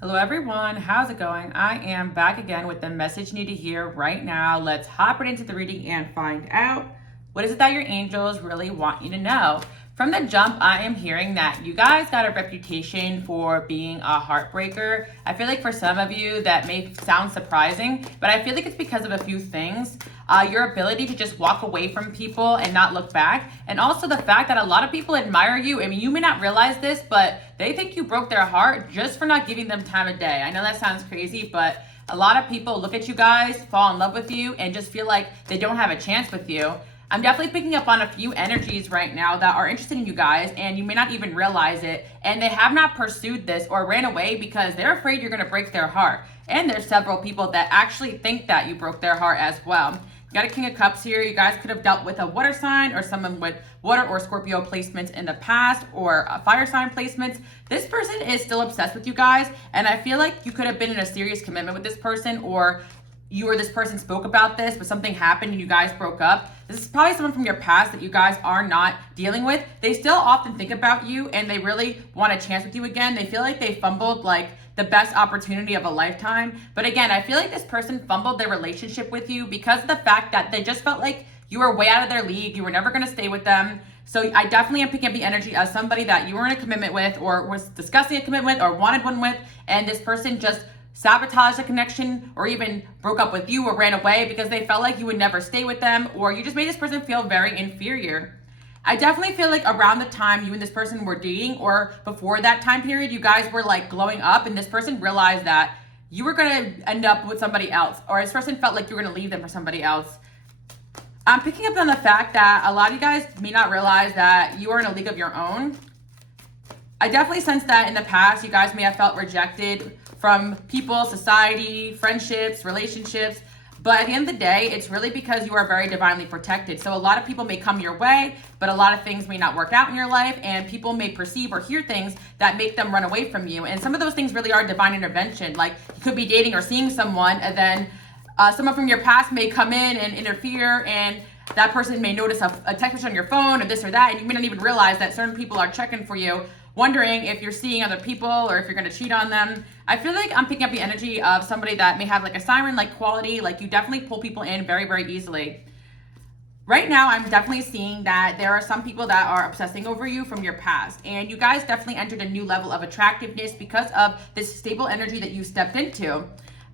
Hello everyone, how's it going? I am back again with the message you need to hear right now. Let's hop right into the reading and find out what is it that your angels really want you to know. From the jump, I am hearing that you guys got a reputation for being a heartbreaker. I feel like for some of you that may sound surprising, but I feel like it's because of a few things. Your ability to just walk away from people and not look back. And also the fact that a lot of people admire you. I mean, you may not realize this, but they think you broke their heart just for not giving them time of day. I know that sounds crazy, but a lot of people look at you guys, fall in love with you, and just feel like they don't have a chance with you. I'm definitely picking up on a few energies right now that are interested in you guys, and you may not even realize it, and they have not pursued this or ran away because they're afraid you're going to break their heart. And there's several people that actually think that you broke their heart as well. You got a King of Cups here. You guys could have dealt with a water sign or someone with water or Scorpio placements in the past, or fire sign placements. This person is still obsessed with you guys, and I feel like you could have been in a serious commitment with this person, or you or this person spoke about this, but something happened and you guys broke up. This is probably someone from your past that you guys are not dealing with. They still often think about you and they really want a chance with you again. They feel like they fumbled like the best opportunity of a lifetime. But again, I feel like this person fumbled their relationship with you because of the fact that they just felt like you were way out of their league. You were never going to stay with them. So I definitely am picking up the energy as somebody that you were in a commitment with, or was discussing a commitment or wanted one with, and this person just sabotaged a connection or even broke up with you or ran away because they felt like you would never stay with them, or you just made this person feel very inferior. I definitely feel like around the time you and this person were dating, or before that time period, you guys were like glowing up, and this person realized that you were going to end up with somebody else, or this person felt like you were going to leave them for somebody else. I'm picking up on the fact that a lot of you guys may not realize that you are in a league of your own. I definitely sense that in the past, you guys may have felt rejected from people, society, friendships, relationships. But at the end of the day, it's really because you are very divinely protected. So a lot of people may come your way, but a lot of things may not work out in your life, and people may perceive or hear things that make them run away from you. And some of those things really are divine intervention. Like you could be dating or seeing someone, and then someone from your past may come in and interfere, and that person may notice a text message on your phone or this or that, and you may not even realize that certain people are checking for you, wondering if you're seeing other people or if you're going to cheat on them. I feel like I'm picking up the energy of somebody that may have like a siren-like quality. Like you definitely pull people in very, very easily. Right now, I'm definitely seeing that there are some people that are obsessing over you from your past, and you guys definitely entered a new level of attractiveness because of this stable energy that you stepped into.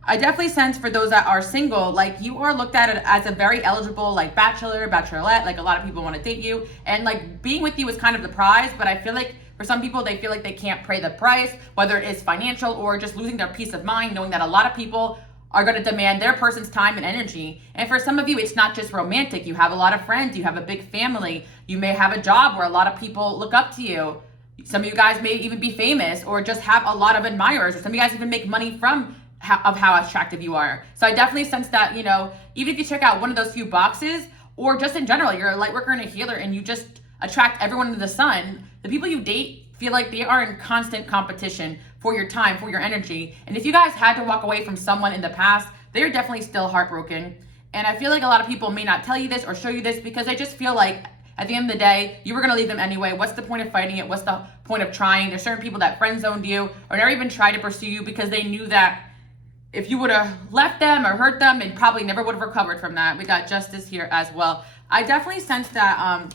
I definitely sense for those that are single, like you are looked at as a very eligible like bachelor, bachelorette. Like a lot of people want to date you, and like being with you is kind of the prize. But I feel like for some people, they feel like they can't pay the price, whether it is financial or just losing their peace of mind, knowing that a lot of people are going to demand their person's time and energy. And for some of you, it's not just romantic. You have a lot of friends, you have a big family, you may have a job where a lot of people look up to you. Some of you guys may even be famous or just have a lot of admirers, or some of you guys even make money from how attractive you are. So I definitely sense that, you know, even if you check out one of those few boxes, or just in general, you're a light worker and a healer and you just attract everyone under the sun, the people you date feel like they are in constant competition for your time, for your energy. And if you guys had to walk away from someone in the past, they're definitely still heartbroken. And I feel like a lot of people may not tell you this or show you this because they just feel like at the end of the day, you were going to leave them anyway. What's the point of fighting it? What's the point of trying? There's certain people that friend zoned you or never even tried to pursue you because they knew that if you would have left them or hurt them, it probably never would have recovered from that. We got Justice here as well. I definitely sense that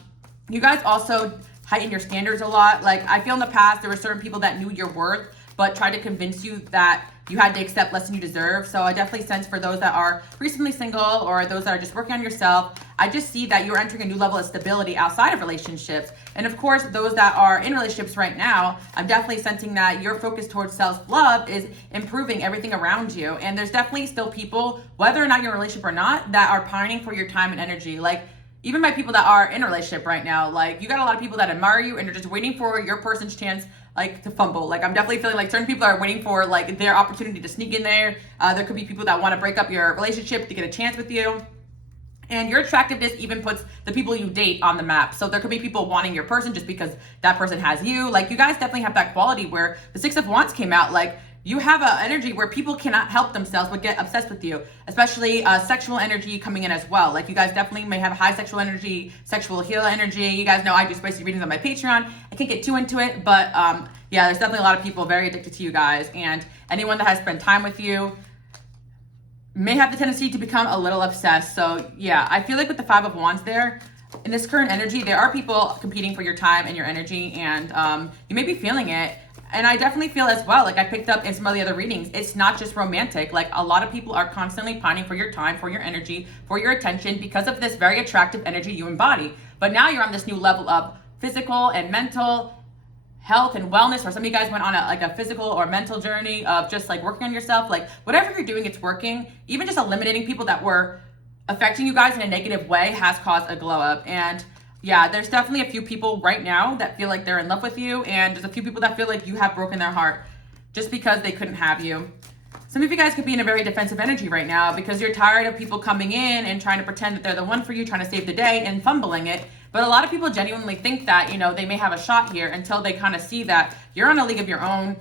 you guys also heighten your standards a lot. Like I feel in the past, there were certain people that knew your worth, but tried to convince you that you had to accept less than you deserve. So I definitely sense for those that are recently single or those that are just working on yourself, I just see that you're entering a new level of stability outside of relationships. And of course, those that are in relationships right now, I'm definitely sensing that your focus towards self-love is improving everything around you. And there's definitely still people, whether or not you're in a relationship or not, that are pining for your time and energy. Like even by people that are in a relationship right now, like you got a lot of people that admire you and are just waiting for your person's chance like to fumble. Like I'm definitely feeling like certain people are waiting for like their opportunity to sneak in there. There could be people that want to break up your relationship to get a chance with you. And your attractiveness even puts the people you date on the map. So there could be people wanting your person just because that person has you. Like you guys definitely have that quality where the Six of Wands came out. Like you have an energy where people cannot help themselves but get obsessed with you, especially sexual energy coming in as well. Like you guys definitely may have high sexual energy, sexual healer energy. You guys know I do spicy readings on my Patreon. I can't get too into it, but yeah, there's definitely a lot of people very addicted to you guys, and anyone that has spent time with you may have the tendency to become a little obsessed. So yeah, I feel like with the Five of Wands there, in this current energy, there are people competing for your time and your energy, and you may be feeling it. And I definitely feel as well, like I picked up in some of the other readings, it's not just romantic. Like a lot of people are constantly pining for your time, for your energy, for your attention because of this very attractive energy you embody. But now you're on this new level of physical and mental health and wellness, or some of you guys went on a physical or mental journey of just like working on yourself. Like whatever you're doing, it's working. Even just eliminating people that were affecting you guys in a negative way has caused a glow up. And yeah, there's definitely a few people right now that feel like they're in love with you, and there's a few people that feel like you have broken their heart just because they couldn't have you. Some of you guys could be in a very defensive energy right now because you're tired of people coming in and trying to pretend that they're the one for you, trying to save the day and fumbling it. But a lot of people genuinely think that, you know, they may have a shot here until they kind of see that you're on a league of your own.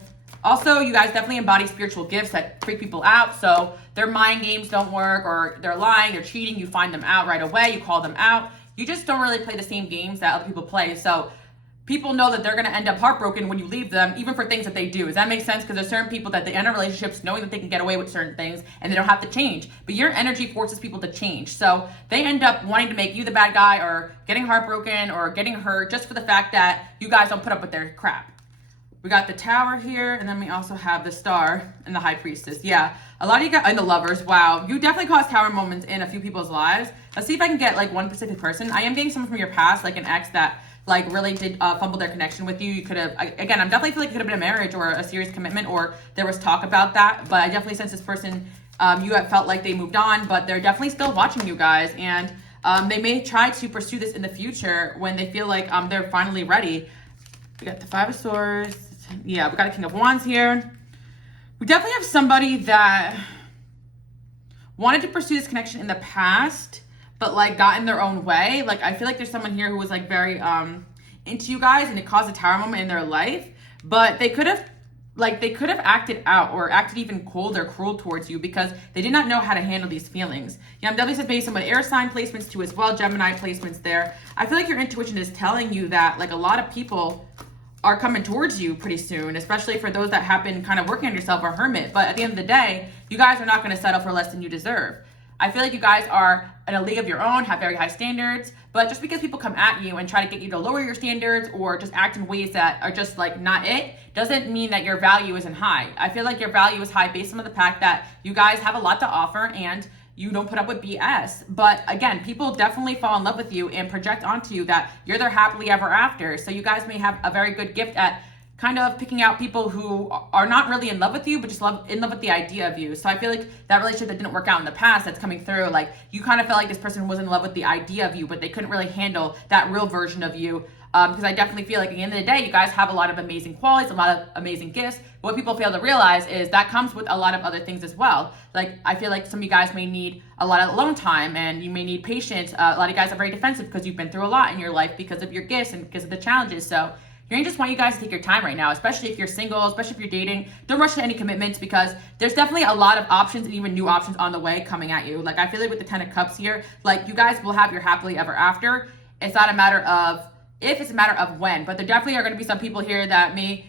Also, you guys definitely embody spiritual gifts that freak people out. So their mind games don't work, or they're lying, they're cheating. You find them out right away. You call them out. You just don't really play the same games that other people play. So people know that they're going to end up heartbroken when you leave them, even for things that they do. Does that make sense? Because there's certain people that they end relationships knowing that they can get away with certain things and they don't have to change. But your energy forces people to change. So they end up wanting to make you the bad guy, or getting heartbroken or getting hurt just for the fact that you guys don't put up with their crap. We got the Tower here, and then we also have the Star and the High Priestess. Yeah, a lot of you guys, and the Lovers. Wow, you definitely caused Tower moments in a few people's lives. Let's see if I can get like one specific person. I am getting someone from your past, like an ex that like really did fumble their connection with you. You could have, again, I'm definitely feel like it could have been a marriage or a serious commitment, or there was talk about that. But I definitely sense this person, you have felt like they moved on, but they're definitely still watching you guys, and they may try to pursue this in the future when they feel like they're finally ready. We got the Five of Swords. Yeah, we got a King of Wands here. We definitely have somebody that wanted to pursue this connection in the past, but like got in their own way. Like I feel like there's someone here who was like very into you guys, and it caused a Tower moment in their life. But they could have acted out or acted even cold or cruel towards you because they did not know how to handle these feelings. Yeah, I'm definitely says maybe someone air sign placements too as well, Gemini placements there. I feel like your intuition is telling you that like a lot of people are coming towards you pretty soon, especially for those that have been kind of working on yourself or hermit. But at the end of the day, you guys are not going to settle for less than you deserve. I feel like you guys are in a league of your own, have very high standards, but just because people come at you and try to get you to lower your standards or just act in ways that are just like not it, doesn't mean that your value isn't high. I feel like your value is high based on the fact that you guys have a lot to offer and you don't put up with BS. But again, people definitely fall in love with you and project onto you that you're their happily ever after. So you guys may have a very good gift at kind of picking out people who are not really in love with you, but just in love with the idea of you. So I feel like that relationship that didn't work out in the past that's coming through, like you kind of felt like this person was in love with the idea of you, but they couldn't really handle that real version of you. Because I definitely feel like at the end of the day, you guys have a lot of amazing qualities, a lot of amazing gifts. What people fail to realize is that comes with a lot of other things as well. Like I feel like some of you guys may need a lot of alone time, and you may need patience. A lot of you guys are very defensive because you've been through a lot in your life because of your gifts and because of the challenges. So your angels want you guys to take your time right now, especially if you're single, especially if you're dating. Don't rush to any commitments because there's definitely a lot of options and even new options on the way coming at you. Like I feel like with the Ten of Cups here, like you guys will have your happily ever after. It's not a matter of if, it's a matter of when. But there definitely are going to be some people here that may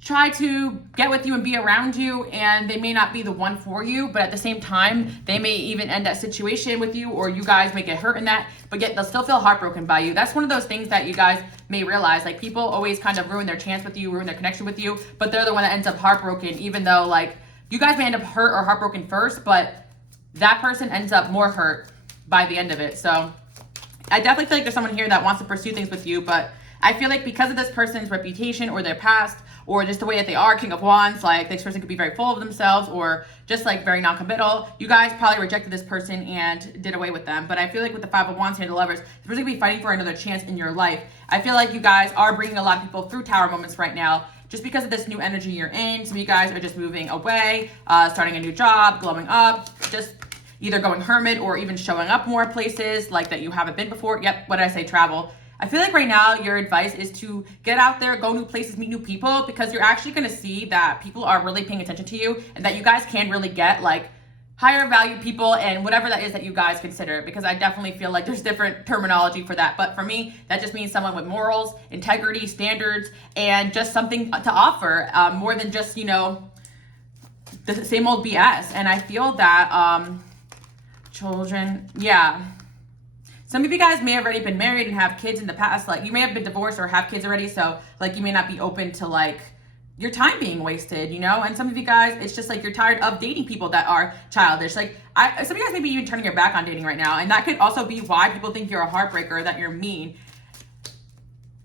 try to get with you and be around you, and they may not be the one for you, but at the same time, they may even end that situation with you, or you guys may get hurt in that, but yet they'll still feel heartbroken by you. That's one of those things that you guys may realize. Like people always kind of ruin their chance with you, ruin their connection with you, but they're the one that ends up heartbroken, even though like you guys may end up hurt or heartbroken first, but that person ends up more hurt by the end of it. So I definitely feel like there's someone here that wants to pursue things with you, but I feel like because of this person's reputation or their past or just the way that they are, King of Wands, like this person could be very full of themselves or just like very non-committal. You guys probably rejected this person and did away with them. But I feel like with the Five of Wands here, the Lovers, this person could be fighting for another chance in your life. I feel like you guys are bringing a lot of people through Tower moments right now just because of this new energy you're in. Some of you guys are just moving away, starting a new job, glowing up, just either going hermit or even showing up more places like that you haven't been before. Yep, what did I say? Travel. I feel like right now your advice is to get out there, go new places, meet new people, because you're actually going to see that people are really paying attention to you and that you guys can really get like higher value people and whatever that is that you guys consider, because I definitely feel like there's different terminology for that. But for me, that just means someone with morals, integrity, standards, and just something to offer, more than just, you know, the same old BS. And I feel that children, yeah. Some of you guys may have already been married and have kids in the past. Like, you may have been divorced or have kids already, so like you may not be open to like your time being wasted, you know? And some of you guys, it's just like you're tired of dating people that are childish. Like, some of you guys may be even turning your back on dating right now, and that could also be why people think you're a heartbreaker, that you're mean.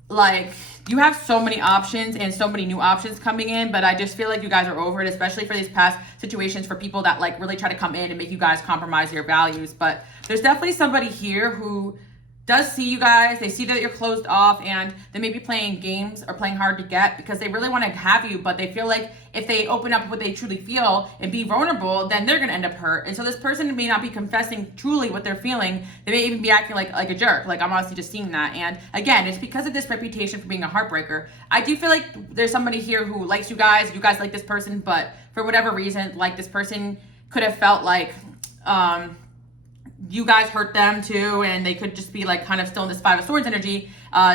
Like, you have so many options and so many new options coming in, but I just feel like you guys are over it, especially for these past situations, for people that like really try to come in and make you guys compromise your values. But there's definitely somebody here who does see you guys. They see that you're closed off, and they may be playing games or playing hard to get because they really want to have you, but they feel like if they open up what they truly feel and be vulnerable, then they're going to end up hurt. And so this person may not be confessing truly what they're feeling. They may even be acting like a jerk. Like, I'm honestly just seeing that. And again, it's because of this reputation for being a heartbreaker. I do feel like there's somebody here who likes you guys like this person, but for whatever reason, like, this person could have felt like you guys hurt them too, and they could just be like kind of still in this Five of Swords energy,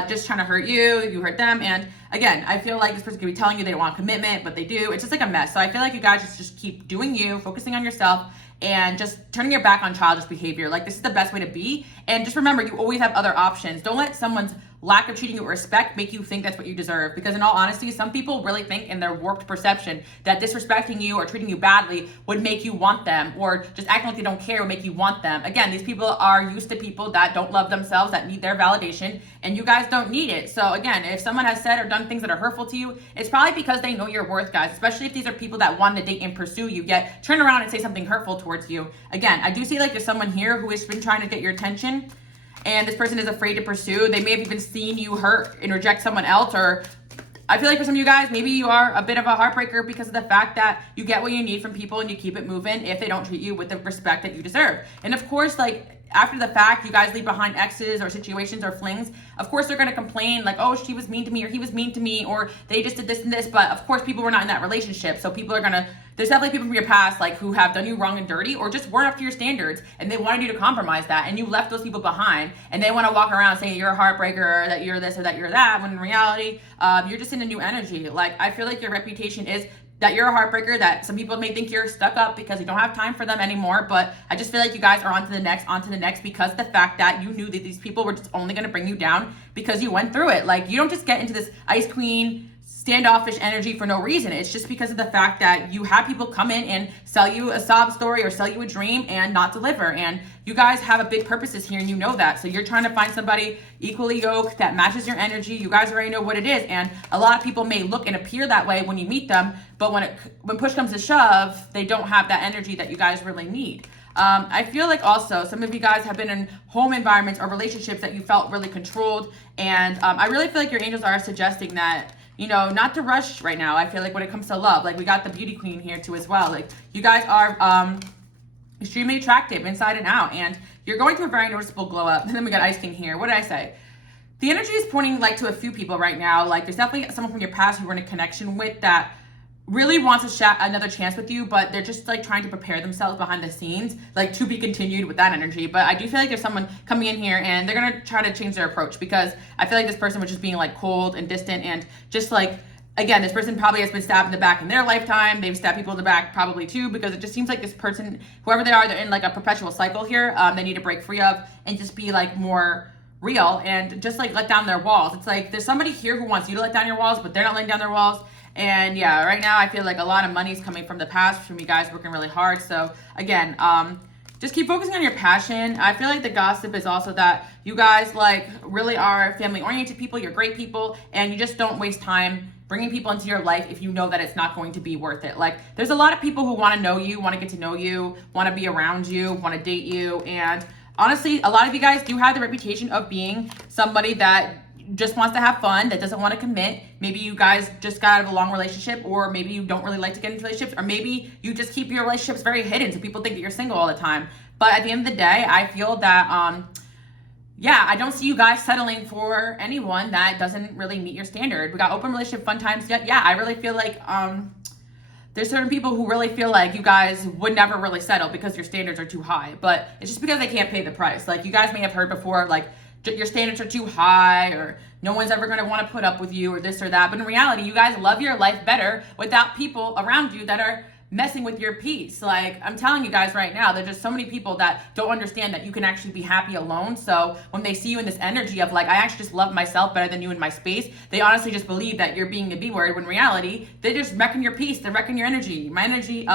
just trying to hurt you. You hurt them, and again, I feel like this person could be telling you they don't want commitment, but they do. It's just like a mess. So I feel like you guys just keep doing you, focusing on yourself, and just turning your back on childish behavior. Like, this is the best way to be. And just remember, you always have other options. Don't let someone's lack of treating you with respect make you think that's what you deserve. Because in all honesty, some people really think in their warped perception that disrespecting you or treating you badly would make you want them, or just acting like they don't care would make you want them. Again, these people are used to people that don't love themselves, that need their validation, and you guys don't need it. So again, if someone has said or done things that are hurtful to you, it's probably because they know your worth, guys, especially if these are people that want to date and pursue you, yet turn around and say something hurtful towards you. Again, I do see like there's someone here who has been trying to get your attention, and this person is afraid to pursue. They may have even seen you hurt and reject someone else, or I feel like for some of you guys, maybe you are a bit of a heartbreaker because of the fact that you get what you need from people and you keep it moving if they don't treat you with the respect that you deserve. And of course, like, after the fact, you guys leave behind exes or situations or flings. Of course, they're going to complain like, oh, she was mean to me, or he was mean to me, or they just did this and this. But of course, people were not in that relationship. So people are going to, there's definitely people from your past like who have done you wrong and dirty, or just weren't up to your standards, and they wanted you to compromise that, and you left those people behind, and they want to walk around saying you're a heartbreaker, or that you're this or that you're that, when in reality, you're just in a new energy. Like, I feel like your reputation is that you're a heartbreaker, that some people may think you're stuck up because you don't have time for them anymore. But I just feel like you guys are on to the next, because the fact that you knew that these people were just only going to bring you down because you went through it. Like, you don't just get into this ice queen standoffish energy for no reason. It's just because of the fact that you have people come in and sell you a sob story or sell you a dream and not deliver. And you guys have a big purposes here, and you know that. So you're trying to find somebody equally yoked that matches your energy. You guys already know what it is. And a lot of people may look and appear that way when you meet them, but when push comes to shove, they don't have that energy that you guys really need. I feel like also some of you guys have been in home environments or relationships that you felt really controlled. And I really feel like your angels are suggesting that, you know, not to rush right now. I feel like when it comes to love, like, we got the beauty queen here too as well. Like, you guys are extremely attractive inside and out, and you're going through a very noticeable glow up. And then we got Ice King here. What did I say? The energy is pointing like to a few people right now. Like, there's definitely someone from your past who you're in a connection with that really wants another chance with you, but they're just like trying to prepare themselves behind the scenes, like, to be continued with that energy. But I do feel like there's someone coming in here and they're gonna try to change their approach, because I feel like this person was just being like cold and distant, and just like, again, this person probably has been stabbed in the back in their lifetime. They've stabbed people in the back probably too, because it just seems like this person, whoever they are, they're in like a perpetual cycle here. They need to break free of and just be like more real and just like let down their walls. It's like there's somebody here who wants you to let down your walls, but they're not letting down their walls. And yeah, right now I feel like a lot of money is coming from the past, from you guys working really hard. So again, just keep focusing on your passion. I feel like the gossip is also that you guys like really are family oriented people. You're great people, and you just don't waste time bringing people into your life if you know that it's not going to be worth it. Like, there's a lot of people who want to know you, want to get to know you, want to be around you, want to date you. And honestly, a lot of you guys do have the reputation of being somebody that just wants to have fun, that doesn't want to commit. Maybe you guys just got out of a long relationship, or maybe you don't really like to get into relationships, or maybe you just keep your relationships very hidden so people think that you're single all the time. But at the end of the day, I feel that yeah, I don't see you guys settling for anyone that doesn't really meet your standard. We got open relationship, fun times. Yeah, I really feel like there's certain people who really feel like you guys would never really settle because your standards are too high. But it's just because they can't pay the price. Like, you guys may have heard before, like, your standards are too high, or no one's ever going to want to put up with you, or this or that. But in reality, you guys love your life better without people around you that are messing with your peace. Like, I'm telling you guys right now, there's just so many people that don't understand that you can actually be happy alone. So when they see you in this energy of like, I actually just love myself better than you in my space, they honestly just believe that you're being a B word, when in reality, they're just wrecking your peace. They're wrecking your energy. My energy,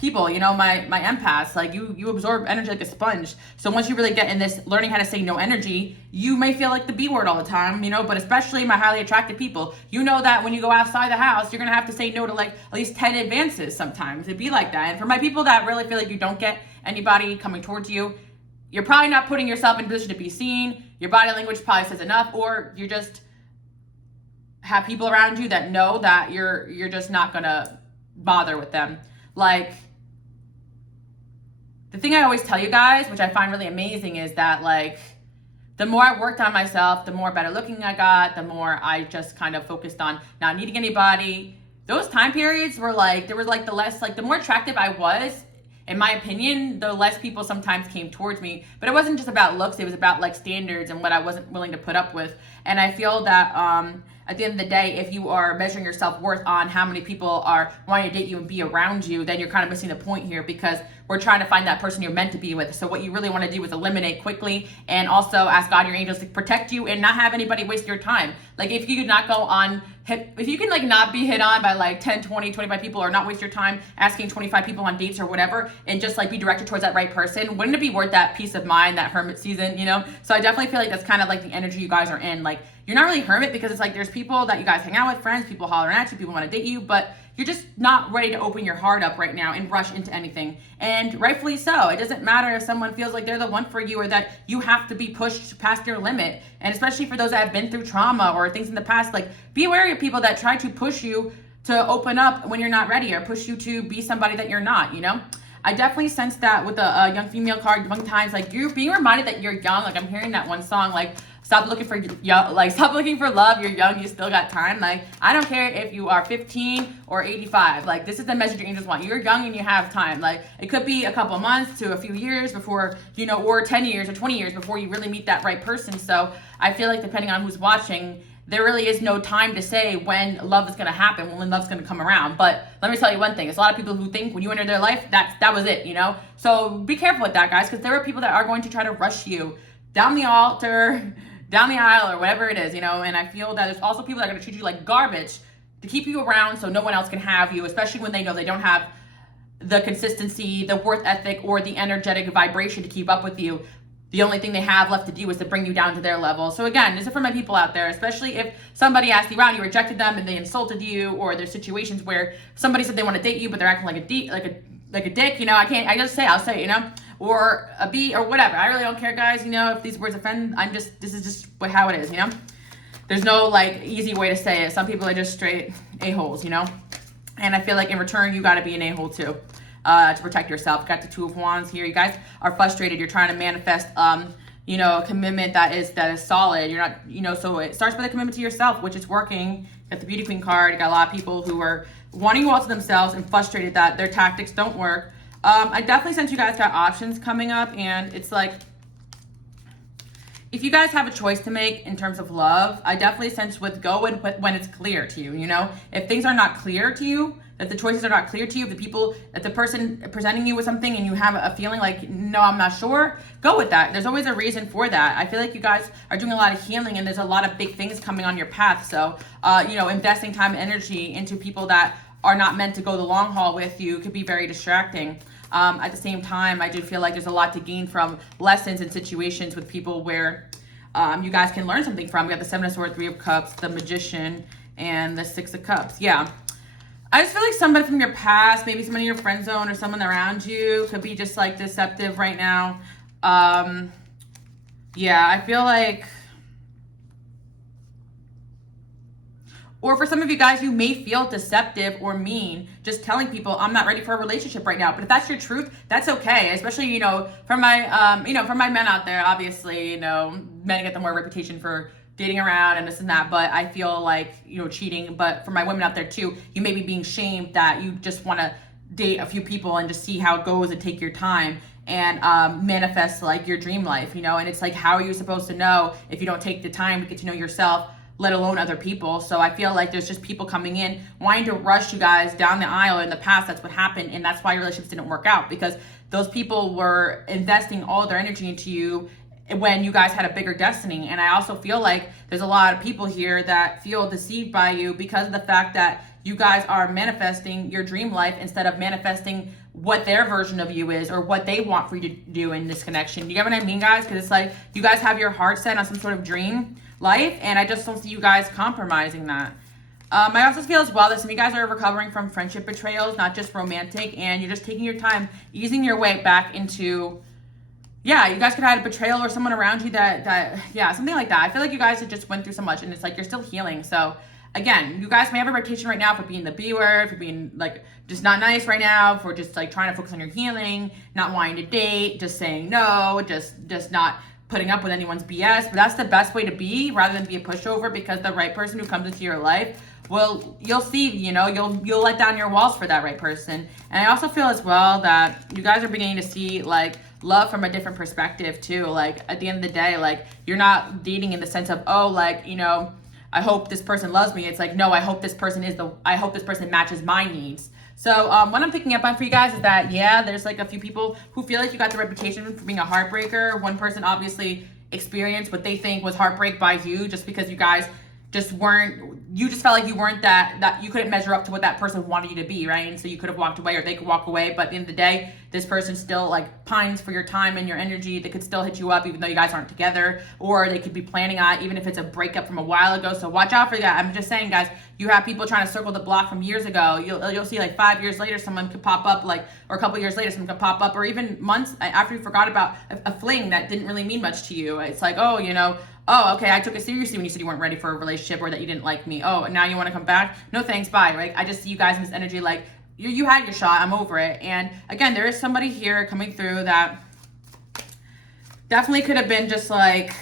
people, you know, my empaths, like you absorb energy like a sponge. So once you really get in this learning how to say no energy, you may feel like the B word all the time, you know, but especially my highly attractive people, you know that when you go outside the house, you're going to have to say no to like at least 10 advances sometimes. It'd be like that. And for my people that really feel like you don't get anybody coming towards you, you're probably not putting yourself in a position to be seen. Your body language probably says enough, or you just have people around you that know that you're just not going to bother with them. Like, the thing I always tell you guys, which I find really amazing, is that like, the more I worked on myself, the more better looking I got, the more I just kind of focused on not needing anybody. Those time periods were like, there was like the less, like the more attractive I was, in my opinion, the less people sometimes came towards me. But it wasn't just about looks, it was about like standards and what I wasn't willing to put up with. And I feel that at the end of the day, if you are measuring your self-worth on how many people are wanting to date you and be around you, then you're kind of missing the point here, because we're trying to find that person you're meant to be with. So what you really want to do is eliminate quickly, and also ask God, your angels, to protect you and not have anybody waste your time. Like, if you could not go on, if you can like not be hit on by like 10, 20, 25 people, or not waste your time asking 25 people on dates or whatever, and just like be directed towards that right person, wouldn't it be worth that peace of mind, that hermit season, you know? So I definitely feel like that's kind of like the energy you guys are in. Like, you're not really hermit, because it's like there's people that you guys hang out with, friends, people hollering at you, people want to date you, but you're just not ready to open your heart up right now and rush into anything. And rightfully so. It doesn't matter if someone feels like they're the one for you, or that you have to be pushed past your limit. And especially for those that have been through trauma or things in the past, like, be wary of people that try to push you to open up when you're not ready, or push you to be somebody that you're not, you know? I definitely sense that with the young female card, young times, like, you're being reminded that you're young. Like, I'm hearing that one song, like, stop looking for love, you're young, you still got time. Like, I don't care if you are 15 or 85. Like, this is the message your angels want. You're young and you have time. Like, it could be a couple months to a few years before, you know, or 10 years or 20 years before you really meet that right person. So I feel like, depending on who's watching, there really is no time to say when love is going to happen, when love's going to come around. But let me tell you one thing. There's a lot of people who think when you enter their life, that was it, you know? So be careful with that, guys, because there are people that are going to try to rush you down the altar, down the aisle, or whatever it is, you know? And I feel that there's also people that are going to treat you like garbage to keep you around so no one else can have you, especially when they know they don't have the consistency, the worth ethic, or the energetic vibration to keep up with you. The only thing they have left to do is to bring you down to their level. So again, this is for my people out there, especially if somebody asked you out, you rejected them, and they insulted you, or there's situations where somebody said they want to date you, but they're acting like a dick, you know? I'll say it, you know? Or a B, or whatever. I really don't care, guys, you know? If these words offend, this is just how it is, you know? There's no like easy way to say it. Some people are just straight a-holes, you know? And I feel like in return, you got to be an a-hole too. To protect yourself. Got the Two of Wands here. You guys are frustrated. You're trying to manifest, you know, a commitment that is solid. You're not, you know, so it starts with a commitment to yourself, which is working. Got the Beauty Queen card. You got a lot of people who are wanting all to themselves and frustrated that their tactics don't work. I definitely sense you guys got options coming up, and it's like, if you guys have a choice to make in terms of love, I definitely sense when it's clear to you, you know? If things are not clear to you, if the choices are not clear to you, if the person presenting you with something and you have a feeling like, no, I'm not sure, go with that. There's always a reason for that. I feel like you guys are doing a lot of healing, and there's a lot of big things coming on your path. So, you know, investing time and energy into people that are not meant to go the long haul with you could be very distracting. At the same time, I do feel like there's a lot to gain from lessons and situations with people where you guys can learn something from. We got the Seven of Swords, Three of Cups, the Magician, and the Six of Cups. Yeah. I just feel like somebody from your past, maybe someone in your friend zone or someone around you, could be just like deceptive right now. Yeah, I feel like, Or for some of you guys, you may feel deceptive or mean, just telling people, I'm not ready for a relationship right now. But if that's your truth, that's okay. Especially, you know, for my men out there, obviously, you know, men get the more reputation for dating around and this and that, but I feel like, you know, cheating. But for my women out there too, you may be being shamed that you just want to date a few people and just see how it goes and take your time and manifest like your dream life, you know. And it's like, how are you supposed to know if you don't take the time to get to know yourself, let alone other people? So I feel like there's just people coming in wanting to rush you guys down the aisle. In the past, that's what happened, and that's why your relationships didn't work out, because those people were investing all their energy into you when you guys had a bigger destiny. And I also feel like there's a lot of people here that feel deceived by you because of the fact that you guys are manifesting your dream life instead of manifesting what their version of you is or what they want for you to do in this connection. You get what I mean, guys? Because it's like you guys have your heart set on some sort of dream life, and I just don't see you guys compromising that. I also feel as well that some of you guys are recovering from friendship betrayals, not just romantic, and you're just taking your time, easing your way back into, yeah, you guys could have had a betrayal or someone around you that something like that. I feel like you guys have just went through so much, and it's like you're still healing. So again, you guys may have a reputation right now for being the B word, for being like just not nice right now, for just like trying to focus on your healing, not wanting to date, just saying no, just not putting up with anyone's BS. But that's the best way to be, rather than be a pushover, because the right person who comes into your life, well, you'll see, you know, you'll let down your walls for that right person. And I also feel as well that you guys are beginning to see like love from a different perspective too. Like at the end of the day, like you're not dating in the sense of, oh, like, you know, I hope this person loves me. It's like, no, I hope this person matches my needs. So what I'm picking up on for you guys is that, yeah, there's like a few people who feel like you got the reputation for being a heartbreaker. One person obviously experienced what they think was heartbreak by you, just because you guys just felt like you weren't that you couldn't measure up to what that person wanted you to be, right? And so you could have walked away, or they could walk away. But at the end of the day, this person still like pines for your time and your energy. They could still hit you up even though you guys aren't together, or they could be planning on it, even if it's a breakup from a while ago. So watch out for that. I'm just saying, guys, you have people trying to circle the block from years ago. You'll see like 5 years later, someone could pop up, like, or a couple years later, someone could pop up, or even months after you forgot about a fling that didn't really mean much to you. It's like, oh, you know, oh, okay, I took it seriously when you said you weren't ready for a relationship, or that you didn't like me. Oh, and now you want to come back? No thanks, bye, right? I just see you guys in this energy like, you had your shot, I'm over it. And again, there is somebody here coming through that definitely could have been just like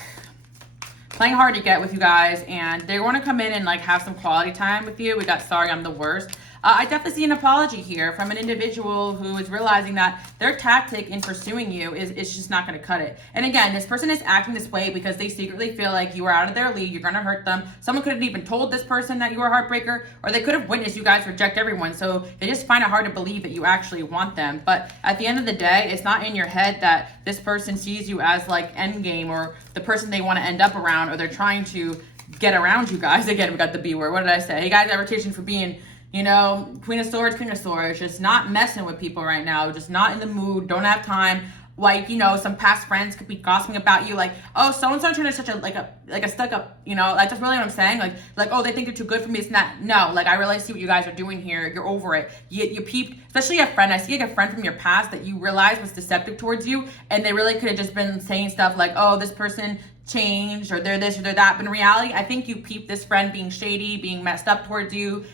playing hard to get with you guys, and they want to come in and like have some quality time with you. We got sorry, I'm the worst. I definitely see an apology here from an individual who is realizing that their tactic in pursuing you is just not going to cut it. And again, this person is acting this way because they secretly feel like you are out of their league. You're going to hurt them. Someone could have even told this person that you were a heartbreaker, or they could have witnessed you guys reject everyone. So they just find it hard to believe that you actually want them. But at the end of the day, it's not in your head that this person sees you as like endgame, or the person they want to end up around, or they're trying to get around you guys. Again, we got the B word. What did I say? Hey guys, reputation for being, you know, Queen of Swords, just not messing with people right now, just not in the mood, don't have time. Like, you know, some past friends could be gossiping about you, like, oh, so-and-so turned into such a stuck-up, you know, like, that's really what I'm saying, like, oh, they think they're too good for me, it's not, no, like, I really see what you guys are doing here, you're over it, you peeped, especially a friend, I see like a friend from your past that you realize was deceptive towards you, and they really could have just been saying stuff like, oh, this person changed, or they're this or they're that, but in reality, I think you peeped this friend being shady, being messed up towards you,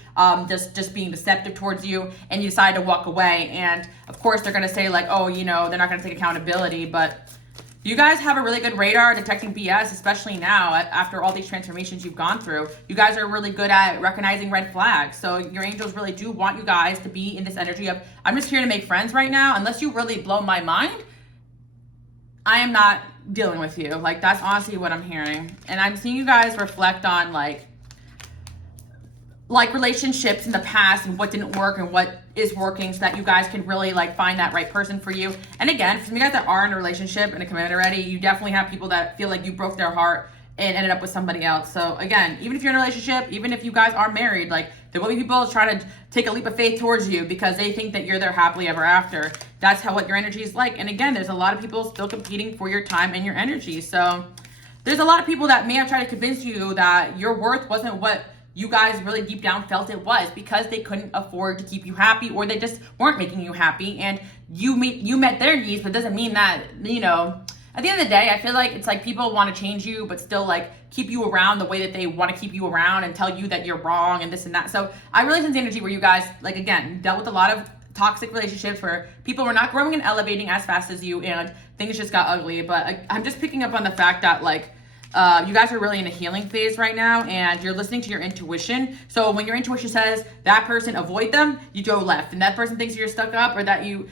just being deceptive towards you, and you decide to walk away. And of course they're gonna say like, oh, you know, they're not gonna take accountability, but you guys have a really good radar detecting BS, especially now after all these transformations you've gone through. You guys are really good at recognizing red flags. So your angels really do want you guys to be in this energy of, I'm just here to make friends right now. Unless you really blow my mind, I am not dealing with you. Like, that's honestly what I'm hearing. And I'm seeing you guys reflect on like relationships in the past and what didn't work and what is working, so that you guys can really like find that right person for you. And again, for you guys that are in a relationship and a committed already, you definitely have people that feel like you broke their heart and ended up with somebody else. So again, even if you're in a relationship, even if you guys are married, like, there will be people trying to take a leap of faith towards you because they think that you're their happily ever after. That's what your energy is like. And again, there's a lot of people still competing for your time and your energy. So there's a lot of people that may have tried to convince you that your worth wasn't what you guys really deep down felt it was, because they couldn't afford to keep you happy, or they just weren't making you happy, and you met their needs. But it doesn't mean that, you know, at the end of the day, I feel like it's like people want to change you, but still like keep you around the way that they want to keep you around and tell you that you're wrong and this and that. So I really sense the energy where you guys, like, again, dealt with a lot of toxic relationships where people were not growing and elevating as fast as you, and things just got ugly. But I'm just picking up on the fact that, like, you guys are really in a healing phase right now, and you're listening to your intuition. So when your intuition says that person, avoid them, you go left. And that person thinks you're stuck up, or that you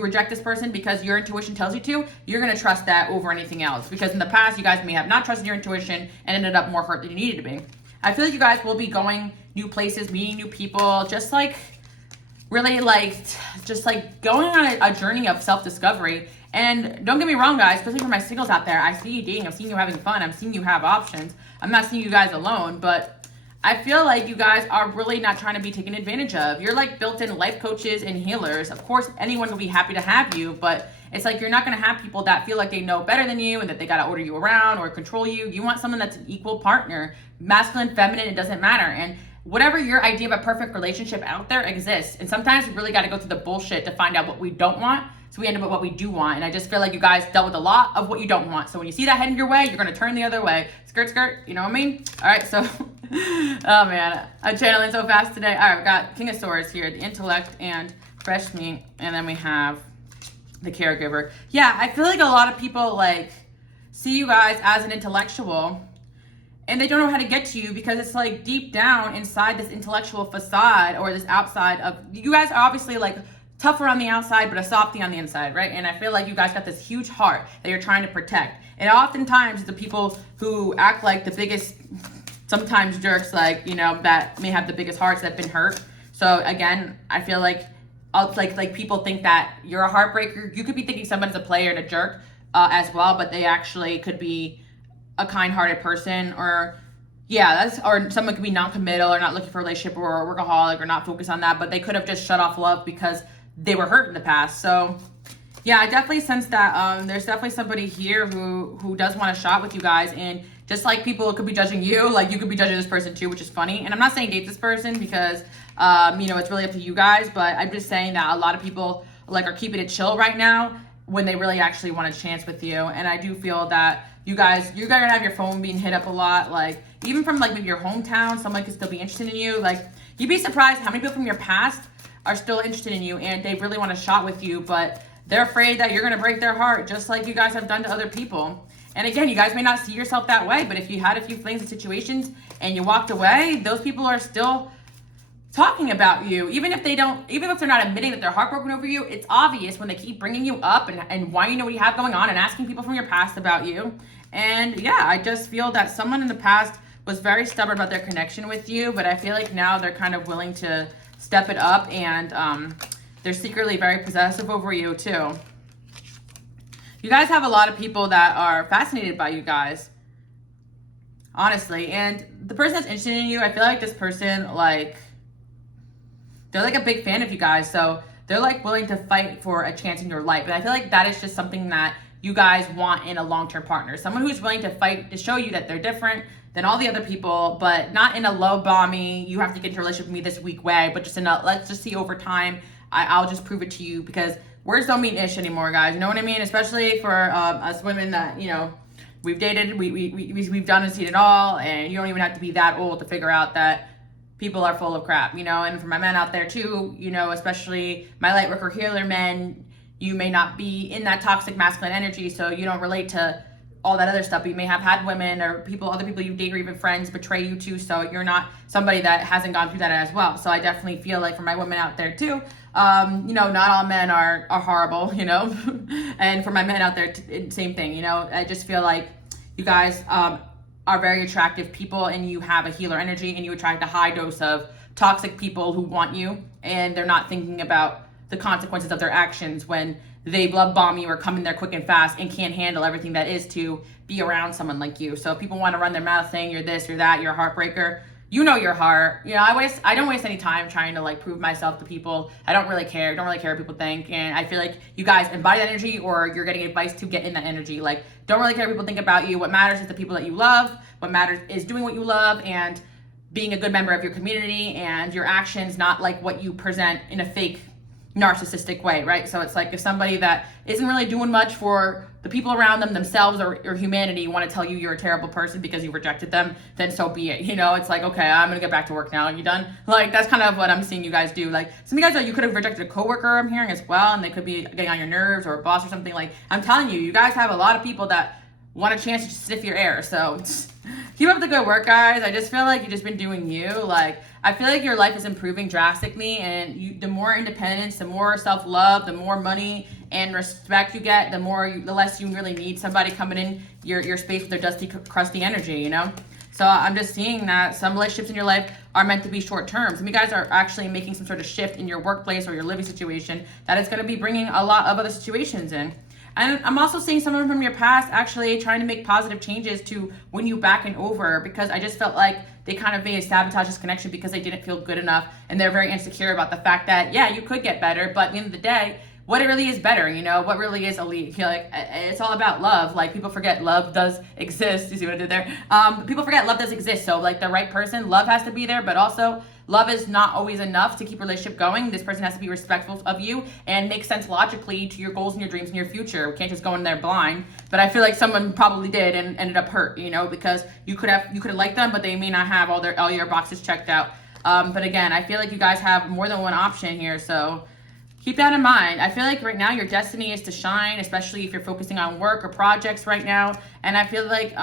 reject this person because your intuition tells you to, you're going to trust that over anything else. Because in the past, you guys may have not trusted your intuition and ended up more hurt than you needed to be. I feel like you guys will be going new places, meeting new people, just like really like, just like going on a journey of self-discovery. And don't get me wrong, guys, especially for my singles out there, I see you dating, I'm seeing you having fun, I'm seeing you have options. I'm not seeing you guys alone, but I feel like you guys are really not trying to be taken advantage of. You're like built-in life coaches and healers. Of course, anyone will be happy to have you, but it's like you're not going to have people that feel like they know better than you and that they got to order you around or control you. You want someone that's an equal partner, masculine, feminine, it doesn't matter. And whatever your idea of a perfect relationship out there exists. And sometimes we really got to go through the bullshit to find out what we don't want. So we end up with what we do want. And I just feel like you guys dealt with a lot of what you don't want. So when you see that heading your way, you're going to turn the other way. Skirt, skirt, you know what I mean? All right, so, oh man, I'm channeling so fast today. All right, we got King of Swords here, the intellect and fresh meat. And then we have the caregiver. Yeah, I feel like a lot of people like see you guys as an intellectual, and they don't know how to get to you because it's like deep down inside this intellectual facade or this outside of, you guys are obviously like tougher on the outside, but a softie on the inside, right? And I feel like you guys got this huge heart that you're trying to protect. And oftentimes the people who act like the biggest, sometimes jerks, like, you know, that may have the biggest hearts that have been hurt. So again, I feel like people think that you're a heartbreaker. You could be thinking someone's a player and a jerk as well, but they actually could be a kind-hearted person, or or someone could be non-committal or not looking for a relationship or a workaholic or not focused on that, but they could have just shut off love because they were hurt in the past. So yeah, I definitely sense that there's definitely somebody here who does want a shot with you guys. And just like people could be judging you, like you could be judging this person too, which is funny. And I'm not saying date this person because you know, it's really up to you guys, but I'm just saying that a lot of people like are keeping it chill right now when they really actually want a chance with you. And I do feel that you're gonna have your phone being hit up a lot, like even from like maybe your hometown, someone could still be interested in you. Like you'd be surprised how many people from your past are still interested in you and they really want a shot with you, but they're afraid that you're gonna break their heart, just like you guys have done to other people. And again, you guys may not see yourself that way, but if you had a few flings and situations and you walked away, those people are still talking about you. Even if they're not admitting that they're heartbroken over you, it's obvious when they keep bringing you up and why you know what you have going on and asking people from your past about you. And yeah, I just feel that someone in the past was very stubborn about their connection with you, but I feel like now they're kind of willing to step it up, and they're secretly very possessive over you too. You guys have a lot of people that are fascinated by you guys, honestly. And the person that's interested in you, I feel like this person, like, they're like a big fan of you guys. So they're like willing to fight for a chance in your life. And I feel like that is just something that you guys want in a long-term partner. Someone who's willing to fight to show you that they're different than all the other people, but not in a low bomby, you have to get into a relationship with me this week way, but just in a, let's just see over time, I'll just prove it to you, because words don't mean ish anymore, guys. You know what I mean? Especially for us women that, you know, we've dated, we've done and seen it all, and you don't even have to be that old to figure out that people are full of crap, you know. And for my men out there too, you know, especially my light worker healer men, you may not be in that toxic masculine energy, so you don't relate to all that other stuff. But you may have had women or other people you date or even friends betray you too, so you're not somebody that hasn't gone through that as well. So I definitely feel like for my women out there too, you know, not all men are horrible, you know. And for my men out there, same thing, you know. I just feel like you guys are very attractive people, and you have a healer energy, and you attract a high dose of toxic people who want you, and they're not thinking about the consequences of their actions when they love bomb you or come in there quick and fast and can't handle everything that is to be around someone like you. So if people want to run their mouth saying you're this, you're that, you're a heartbreaker, you know your heart. You know, I don't waste any time trying to like prove myself to people. I don't really care. Don't really care what people think. And I feel like you guys embody that energy, or you're getting advice to get in that energy. Like, don't really care what people think about you. What matters is the people that you love. What matters is doing what you love and being a good member of your community, and your actions, not like what you present in a fake narcissistic way, right? So it's like if somebody that isn't really doing much for the people around them, themselves, or humanity want to tell you you're a terrible person because you rejected them, then so be it. You know, it's like, okay, I'm gonna get back to work now. Are you done? Like, that's kind of what I'm seeing you guys do. Like, some of you guys, you could have rejected a coworker, I'm hearing, as well, and they could be getting on your nerves, or a boss or something. Like, I'm telling you, you guys have a lot of people that want a chance to sniff your air. So keep up the good work, guys. I just feel like you've just been doing you. Like, I feel like your life is improving drastically, and the more independence, the more self-love, the more money and respect you get, the less you really need somebody coming in your space with their dusty, crusty energy, you know? So I'm just seeing that some relationships in your life are meant to be short term. Some of you guys are actually making some sort of shift in your workplace or your living situation that is going to be bringing a lot of other situations in. And I'm also seeing someone from your past actually trying to make positive changes to win you back and over, because I just felt like they kind of may sabotage this connection because they didn't feel good enough, and they're very insecure about the fact that, yeah, you could get better, but at the end of the day, what it really is better, you know, what really is elite. You know, like, it's all about love. Like, people forget love does exist. You see what I did there? People forget love does exist. So, like, the right person, love has to be there, but also love is not always enough to keep a relationship going. This person has to be respectful of you and make sense logically to your goals and your dreams and your future. We can't just go in there blind. But I feel like someone probably did and ended up hurt, you know, because you could have liked them, but they may not have all your boxes checked out. But again, I feel like you guys have more than one option here, so keep that in mind. I feel like right now your destiny is to shine, especially if you're focusing on work or projects right now. And I feel like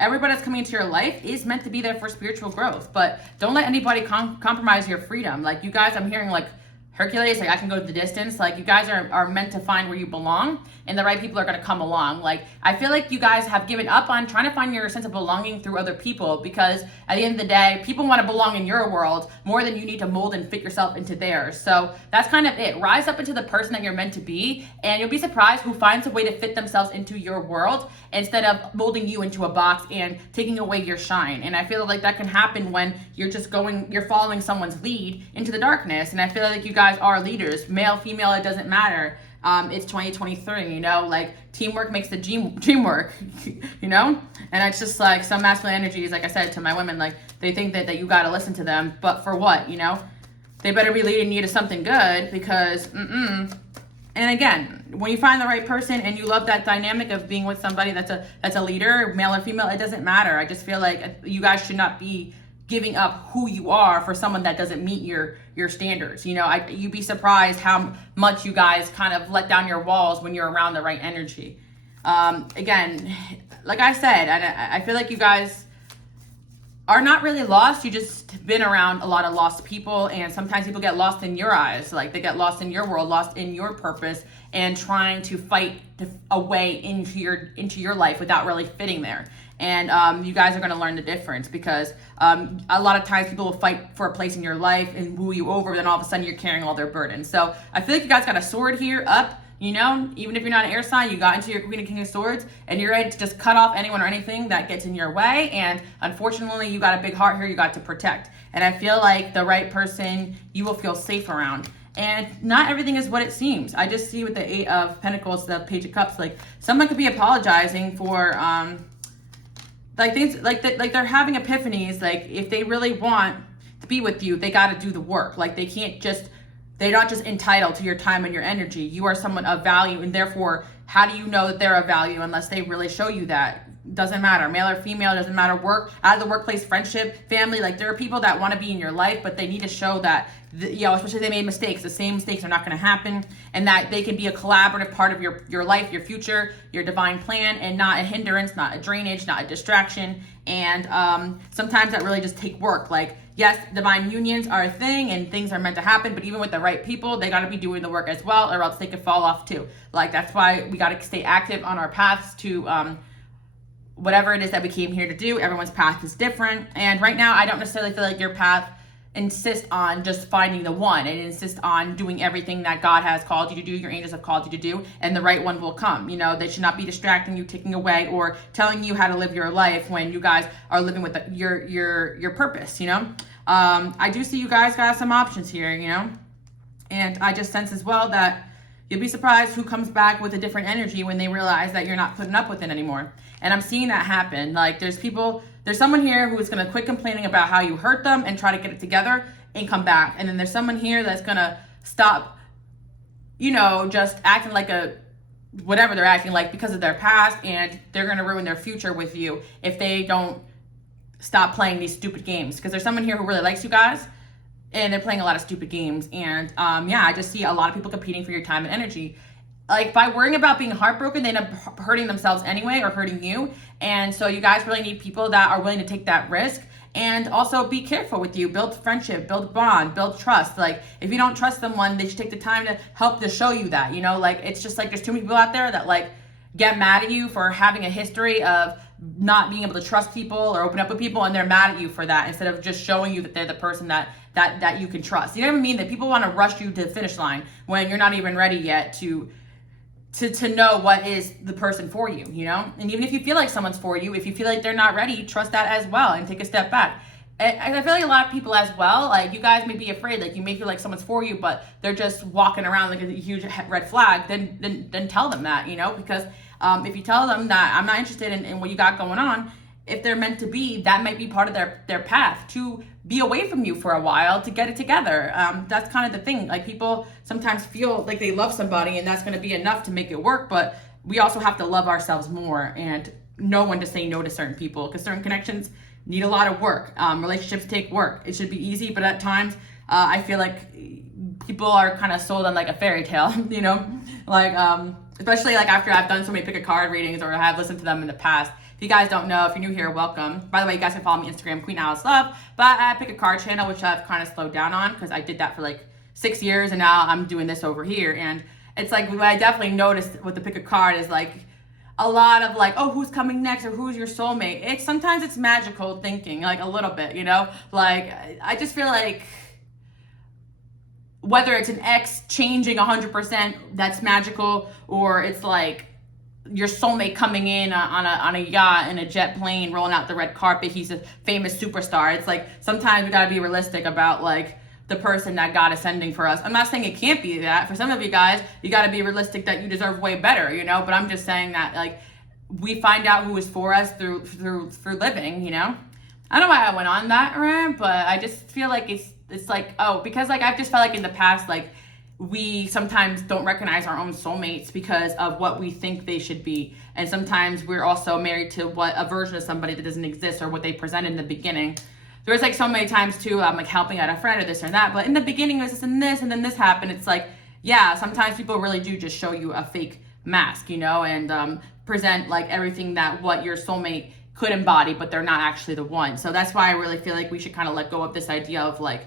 everybody that's coming into your life is meant to be there for spiritual growth. But don't let anybody compromise your freedom. Like, you guys, I'm hearing like Hercules, like, I can go the distance. Like, you guys are meant to find where you belong, and the right people are going to come along. Like, I feel like you guys have given up on trying to find your sense of belonging through other people, because at the end of the day, people want to belong in your world more than you need to mold and fit yourself into theirs. So that's kind of it. Rise up into the person that you're meant to be, and you'll be surprised who finds a way to fit themselves into your world instead of molding you into a box and taking away your shine. And I feel like that can happen when you're following someone's lead into the darkness. And I feel like you guys are leaders, male, female, it doesn't matter. It's 2023, you know, like, teamwork makes the dream work, you know? And it's just like some masculine energies, like I said to my women, like, they think that you got to listen to them, but for what, you know? They better be leading you to something good, because, And again, when you find the right person and you love that dynamic of being with somebody that's a leader, male or female, it doesn't matter. I just feel like you guys should not be giving up who you are for someone that doesn't meet your standards. You know, you'd be surprised how much you guys kind of let down your walls when you're around the right energy. Again, like I said, I feel like you guys are not really lost. You just been around a lot of lost people, and sometimes people get lost in your eyes. Like, they get lost in your world, lost in your purpose, and trying to fight a way into your life without really fitting there. And you guys are going to learn the difference, because a lot of times people will fight for a place in your life and woo you over, then all of a sudden you're carrying all their burdens. So I feel like you guys got a sword here up, you know, even if you're not an air sign, you got into your Queen and King of Swords, and you're ready to just cut off anyone or anything that gets in your way. And unfortunately, you got a big heart here you got to protect. And I feel like the right person you will feel safe around. And not everything is what it seems. I just see with the Eight of Pentacles, the Page of Cups, like, someone could be apologizing for like things like that, like they're having epiphanies. Like, if they really want to be with you, they got to do the work. Like, they're not just entitled to your time and your energy. You are someone of value, and therefore, how do you know that they're of value unless they really show you that? Doesn't matter, male or female, doesn't matter, work, out of the workplace, friendship, family. Like, there are people that want to be in your life, but they need to show that, you know, especially if they made mistakes, the same mistakes are not going to happen, and that they can be a collaborative part of your life, your future, your divine plan, and not a hindrance, not a drainage, not a distraction. And sometimes that really just take work. Like, yes, divine unions are a thing and things are meant to happen, but even with the right people, they got to be doing the work as well, or else they could fall off too. Like, that's why we got to stay active on our paths to whatever it is that we came here to do. Everyone's path is different. And right now, I don't necessarily feel like your path insists on just finding the one. It insists on doing everything that God has called you to do, your angels have called you to do, and the right one will come. You know, they should not be distracting you, taking away, or telling you how to live your life when you guys are living with your purpose, you know? I do see you guys got some options here, you know? And I just sense as well that you'll be surprised who comes back with a different energy when they realize that you're not putting up with it anymore. And I'm seeing that happen. Like, there's someone here who's going to quit complaining about how you hurt them and try to get it together and come back. And then there's someone here that's going to stop you know, just acting like a whatever they're acting like because of their past, and they're going to ruin their future with you if they don't stop playing these stupid games. Because there's someone here who really likes you guys, and they're playing a lot of stupid games. And yeah, I just see a lot of people competing for your time and energy. Like, by worrying about being heartbroken, they end up hurting themselves anyway, or hurting you. And so you guys really need people that are willing to take that risk. And also be careful with you. Build friendship, build bond, build trust. Like, if you don't trust someone, they should take the time to help to show you that, you know? Like, it's just like there's too many people out there that like get mad at you for having a history of not being able to trust people or open up with people, and they're mad at you for that instead of just showing you that they're the person that you can trust. You know what I mean? That people want to rush you to the finish line when you're not even ready yet to know what is the person for you, you know? And even if you feel like someone's for you, if you feel like they're not ready, trust that as well and take a step back. And I feel like a lot of people as well, like, you guys may be afraid, like, you may feel like someone's for you, but they're just walking around like a huge red flag, then tell them that, you know? Because if you tell them that I'm not interested in what you got going on, if they're meant to be, that might be part of their path to be away from you for a while to get it together. That's kind of the thing. Like, people sometimes feel like they love somebody and that's going to be enough to make it work, but we also have to love ourselves more and know when to say no to certain people, because certain connections need a lot of work. Relationships take work. It should be easy, but at times I feel like people are kind of sold on like a fairy tale, you know, like especially like after I've done so many pick a card readings or have listened to them in the past. If you guys don't know, if you're new here, welcome. By the way, you guys can follow me on Instagram, Queen Alice Love. But I pick a card channel, which I've kind of slowed down on because I did that for like 6 years, and now I'm doing this over here. And it's like what I definitely noticed with the pick a card is like a lot of like, oh, who's coming next or who's your soulmate. Sometimes it's magical thinking, like a little bit, you know? Like, I just feel like whether it's an ex changing 100%, that's magical, or it's like your soulmate coming in on a yacht in a jet plane, rolling out the red carpet. He's a famous superstar. It's like sometimes we gotta be realistic about like the person that God is sending for us. I'm not saying it can't be that. For some of you guys, you gotta be realistic that you deserve way better, you know? But I'm just saying that like we find out who is for us through living, you know? I don't know why I went on that rant, but I just feel like it's like, oh, because like I've just felt like in the past, like we sometimes don't recognize our own soulmates because of what we think they should be. And sometimes we're also married to a version of somebody that doesn't exist or what they presented in the beginning. There's like so many times too, I'm like helping out a friend or this or that, but in the beginning it was this and this, and then this happened. It's like, yeah, sometimes people really do just show you a fake mask, you know, and present like everything that what your soulmate could embody, but they're not actually the one. So that's why I really feel like we should kind of let go of this idea of like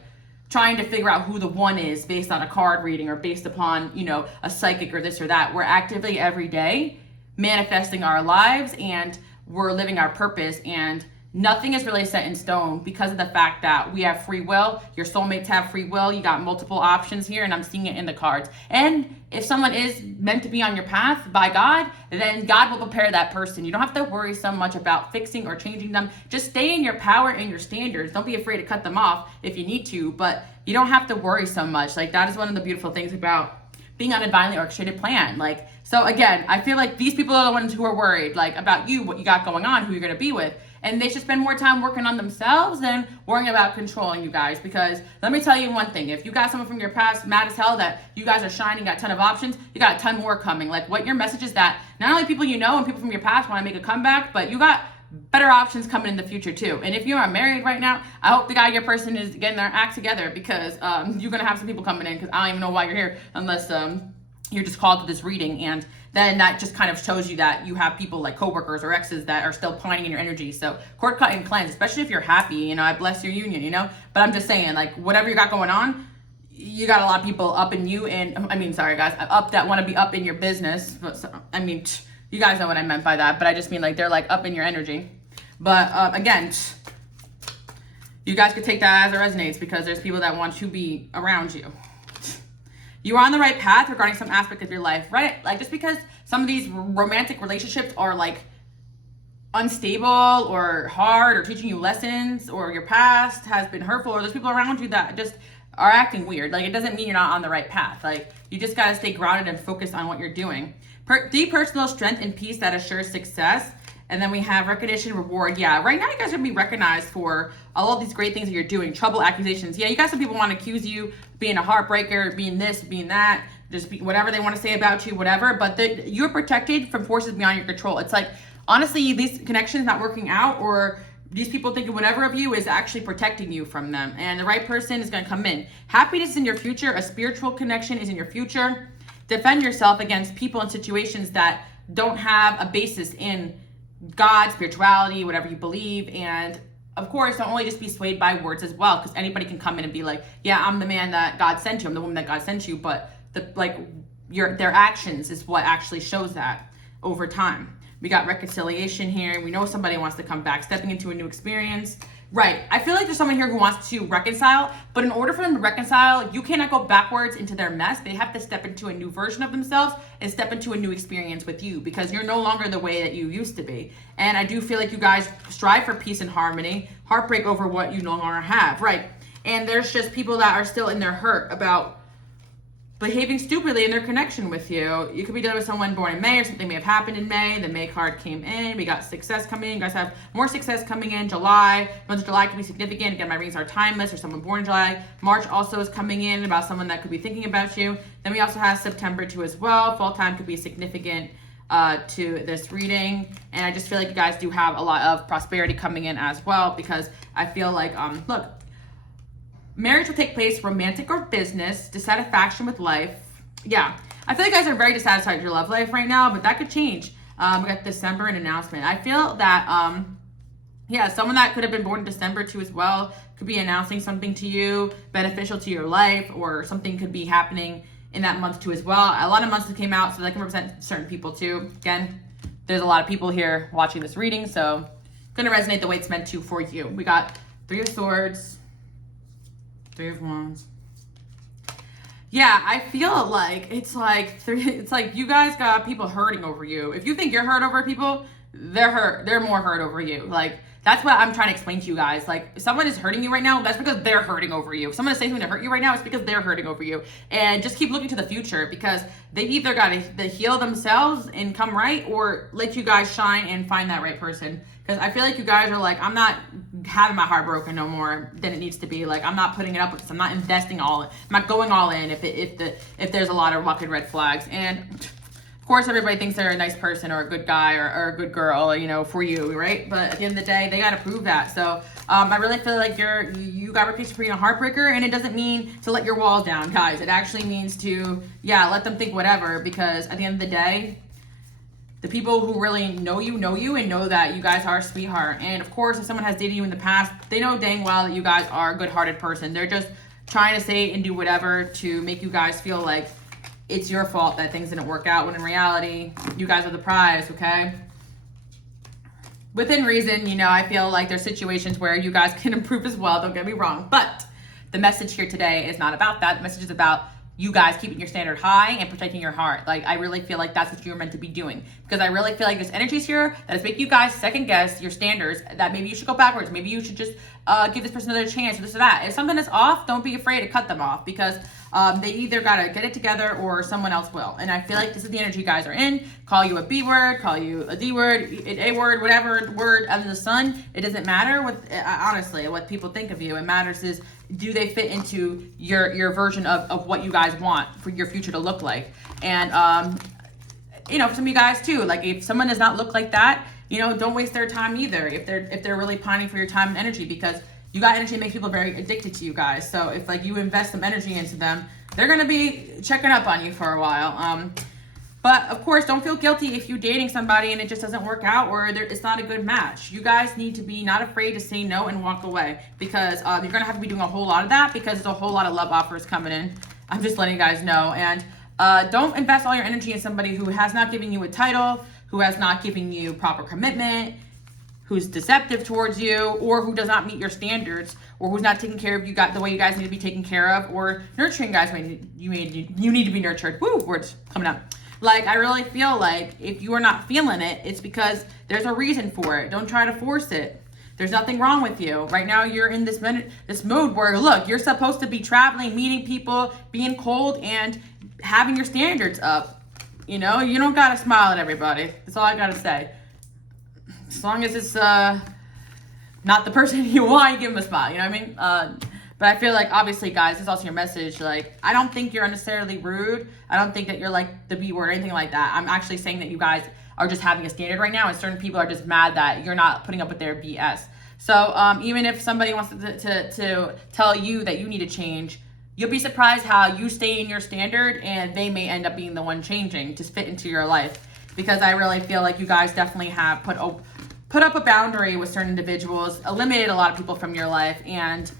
trying to figure out who the one is based on a card reading or based upon, you know, a psychic or this or that. We're actively every day manifesting our lives, and we're living our purpose, and nothing is really set in stone because of the fact that we have free will. Your soulmates have free will. You got multiple options here, and I'm seeing it in the cards. And if someone is meant to be on your path by God, then God will prepare that person. You don't have to worry so much about fixing or changing them. Just stay in your power and your standards. Don't be afraid to cut them off if you need to, but you don't have to worry so much. Like, that is one of the beautiful things about being on a divinely orchestrated plan. Like, so again, I feel like these people are the ones who are worried, like, about you, what you got going on, who you're going to be with. And they should spend more time working on themselves than worrying about controlling you guys. Because let me tell you one thing, if you got someone from your past mad as hell that you guys are shining, got a ton of options, you got a ton more coming. Like, what your message is that not only people you know and people from your past want to make a comeback, but you got better options coming in the future too. And if you are married right now, I hope the guy, your person, is getting their act together, because you're going to have some people coming in, because I don't even know why you're here unless you're just called to this reading. And then that just kind of shows you that you have people like coworkers or exes that are still pining in your energy. So cord cut and cleanse, especially if you're happy, you know, I bless your union, you know, but I'm just saying, like, whatever you got going on, you got a lot of people up in you, and I mean, sorry guys, up that want to be up in your business. But I mean, you guys know what I meant by that, but I just mean like they're like up in your energy. But again, you guys could take that as it resonates, because there's people that want to be around you. You are on the right path regarding some aspect of your life, right? Like, just because some of these romantic relationships are like unstable or hard or teaching you lessons, or your past has been hurtful, or there's people around you that just are acting weird, like, it doesn't mean you're not on the right path. Like, you just got to stay grounded and focused on what you're doing. Deep personal strength and peace that assures success. And then we have recognition, reward. Yeah, right now you guys are gonna be recognized for all of these great things that you're doing. Trouble, accusations. Yeah, you got some people want to accuse you of being a heartbreaker, being this, being that. just whatever they want to say about you, whatever. But you're protected from forces beyond your control. It's like, honestly, these connections not working out, or these people thinking whatever of you, is actually protecting you from them. And the right person is going to come in. Happiness is in your future. A spiritual connection is in your future. Defend yourself against people and situations that don't have a basis in God, spirituality, whatever you believe. And of course, don't only just be swayed by words as well, because anybody can come in and be like, yeah, I'm the man that God sent you, I'm the woman that God sent you. But their actions is what actually shows that over time. We got reconciliation here. We know somebody wants to come back, stepping into a new experience. Right. I feel like there's someone here who wants to reconcile, but in order for them to reconcile, you cannot go backwards into their mess. They have to step into a new version of themselves and step into a new experience with you, because you're no longer the way that you used to be. And I do feel like you guys strive for peace and harmony, heartbreak over what you no longer have. Right. And there's just people that are still in their hurt about behaving stupidly in their connection with you. You could be dealing with someone born in May, or something may have happened in May. The May card came in. We got success coming in. You guys have more success coming in. July. Month of July can be significant. Again, my readings are timeless, or someone born in July. March also is coming in about someone that could be thinking about you. Then we also have September too as well. Fall time could be significant to this reading. And I just feel like you guys do have a lot of prosperity coming in as well, because I feel like, look, marriage will take place, romantic or business, dissatisfaction with life. Yeah, I feel like you guys are very dissatisfied with your love life right now, but that could change. We got December, an announcement. I feel that, yeah, someone that could have been born in December too as well could be announcing something to you, beneficial to your life, or something could be happening in that month too as well. A lot of months that came out, so that can represent certain people too. Again, there's a lot of people here watching this reading, so gonna resonate the way it's meant to for you. We got Three of Swords, Three of Wands. Yeah, I feel like it's like you guys got people hurting over you. If you think you're hurt over people, they're more hurt over you. Like, that's what I'm trying to explain to you guys. Like, if someone is hurting you right now, that's because they're hurting over you. If someone is saying something to hurt you right now, it's because they're hurting over you. And just keep looking to the future, because they've either got to heal themselves and come right, or let you guys shine and find that right person. Because I feel like you guys are like, I'm not having my heart broken no more than it needs to be. Like, I'm not putting it up with this. I'm not investing all in. I'm not going all in if there's a lot of fucking red flags. And of course, everybody thinks they're a nice person or a good guy or a good girl, you know, for you, right? But at the end of the day, they got to prove that. So I really feel like you got reputation for being a heartbreaker, and it doesn't mean to let your walls down, guys. It actually means to, yeah, let them think whatever, because at the end of the day, the people who really know you and know that you guys are a sweetheart. And of course, if someone has dated you in the past, they know dang well that you guys are a good-hearted person. They're just trying to say and do whatever to make you guys feel like it's your fault that things didn't work out, when in reality, you guys are the prize, okay? Within reason, you know, I feel like there's situations where you guys can improve as well, don't get me wrong. But the message here today is not about that. The message is about you guys keeping your standard high and protecting your heart. Like, I really feel like that's what you're meant to be doing, because I really feel like there's energies here that is making you guys second guess your standards, that maybe you should go backwards. Maybe you should just give this person another chance, or this or that. If something is off, don't be afraid to cut them off, because they either got to get it together or someone else will. And I feel like this is the energy you guys are in. Call you a B word, call you a D word, A word, whatever word under the sun. It doesn't matter honestly, what people think of you. It matters is, do they fit into your version of what you guys want for your future to look like? And, you know, for some of you guys too, like, if someone does not look like that, you know, don't waste their time either. If they're really pining for your time and energy, because you got energy that makes people very addicted to you guys. So if like you invest some energy into them, they're going to be checking up on you for a while. But of course, don't feel guilty if you're dating somebody and it just doesn't work out, or it's not a good match. You guys need to be not afraid to say no and walk away, because you're going to have to be doing a whole lot of that, because there's a whole lot of love offers coming in. I'm just letting you guys know. And don't invest all your energy in somebody who has not given you a title, who has not given you proper commitment, who's deceptive towards you, or who does not meet your standards, or who's not taking care of you the way you guys need to be taken care of, or nurturing guys when you need to be nurtured. Woo, words coming up. Like, I really feel like if you are not feeling it, it's because there's a reason for it. Don't try to force it. There's nothing wrong with you. Right now, you're in this mode where, look, you're supposed to be traveling, meeting people, being cold, and having your standards up. You know, you don't got to smile at everybody. That's all I got to say. As long as it's not the person you want, you give them a smile. You know what I mean? But I feel like, obviously, guys, this is also your message. Like, I don't think you're unnecessarily rude. I don't think that you're like the B word or anything like that. I'm actually saying that you guys are just having a standard right now, and certain people are just mad that you're not putting up with their BS. So even if somebody wants to tell you that you need to change, you'll be surprised how you stay in your standard and they may end up being the one changing to fit into your life. Because I really feel like you guys definitely have put up a boundary with certain individuals, eliminated a lot of people from your life, and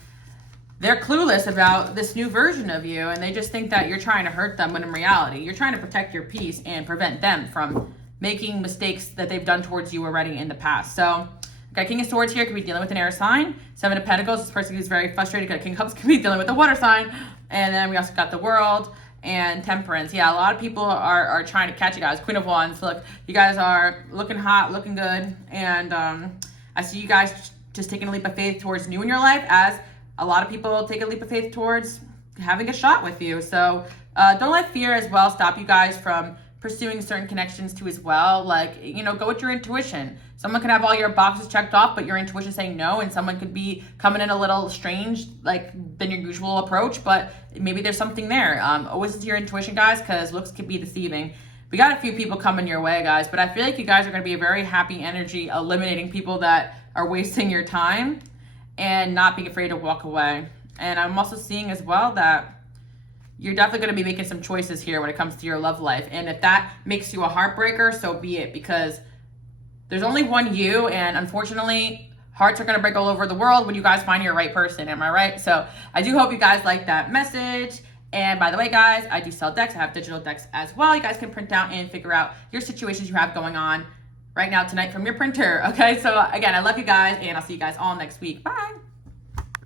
they're clueless about this new version of you, and they just think that you're trying to hurt them, when in reality, you're trying to protect your peace and prevent them from making mistakes that they've done towards you already in the past. So, got King of Swords here, could be dealing with an air sign. Seven of Pentacles, this person who's very frustrated. Got King of Cups, could be dealing with a water sign. And then we also got the World and Temperance. Yeah, a lot of people are trying to catch you guys. Queen of Wands, look, you guys are looking hot, looking good. And I see you guys just taking a leap of faith towards new in your life, as a lot of people take a leap of faith towards having a shot with you. So don't let fear as well stop you guys from pursuing certain connections too as well. Like, you know, go with your intuition. Someone can have all your boxes checked off, but your intuition saying no, and someone could be coming in a little strange, like, than your usual approach, but maybe there's something there. Always listen to your intuition, guys, because looks can be deceiving. We got a few people coming your way, guys, but I feel like you guys are going to be a very happy energy, eliminating people that are wasting your time and not being afraid to walk away. And I'm also seeing as well that you're definitely going to be making some choices here when it comes to your love life. And if that makes you a heartbreaker, so be it, because there's only one you, and unfortunately, hearts are going to break all over the world when you guys find your right person. Am I right? So I do hope you guys like that message. And by the way, guys, I do sell decks. I have digital decks as well. You guys can print out and figure out your situations you have going on right now tonight from your printer. Okay, so again, I love you guys, and I'll see you guys all next week. Bye.